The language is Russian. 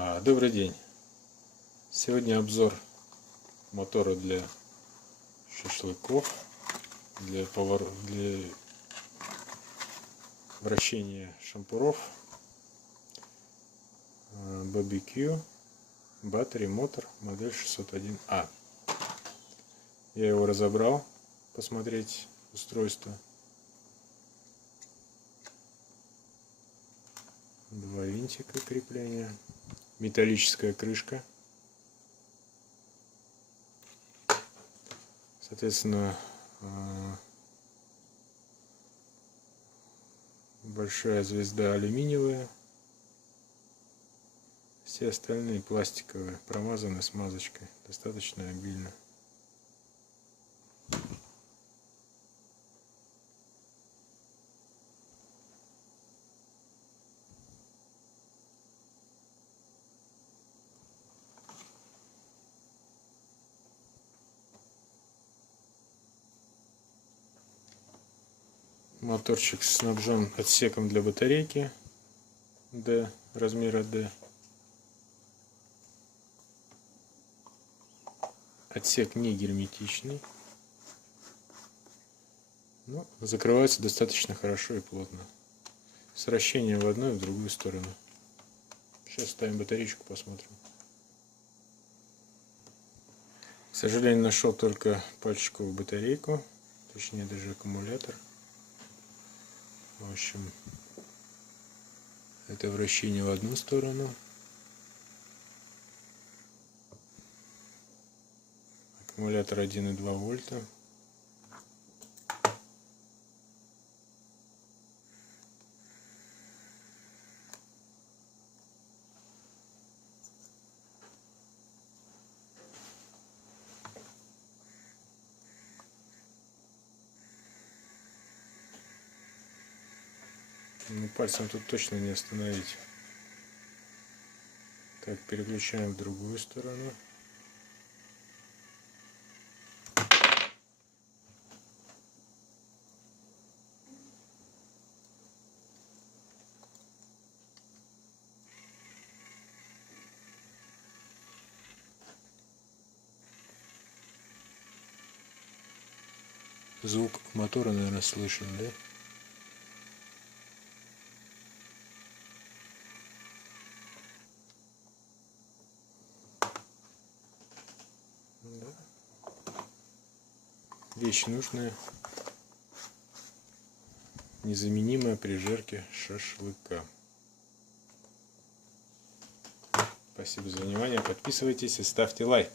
Добрый день! Сегодня обзор мотора для шашлыков, для вращения шампуров BBQ Battery Motor модель 601A. Я его разобрал, посмотреть устройство. Два винтика крепления, металлическая крышка, соответственно большая звезда алюминиевая, все остальные пластиковые, промазаны смазочкой достаточно обильно. Моторчик снабжен отсеком для батарейки D, размера D. Отсек не герметичный, но закрывается достаточно хорошо и плотно, с вращением в одну и в другую сторону. Сейчас ставим батарейку, посмотрим. К сожалению, нашел только пальчиковую батарейку, точнее даже аккумулятор. В общем, это вращение в одну сторону, аккумулятор 1,2 вольта. Но пальцем тут точно не остановить. Так, переключаем в другую сторону. Звук мотора, наверное, слышен, да? Вещь нужная, незаменимая при жарке шашлыка. Спасибо за внимание, подписывайтесь и ставьте лайк.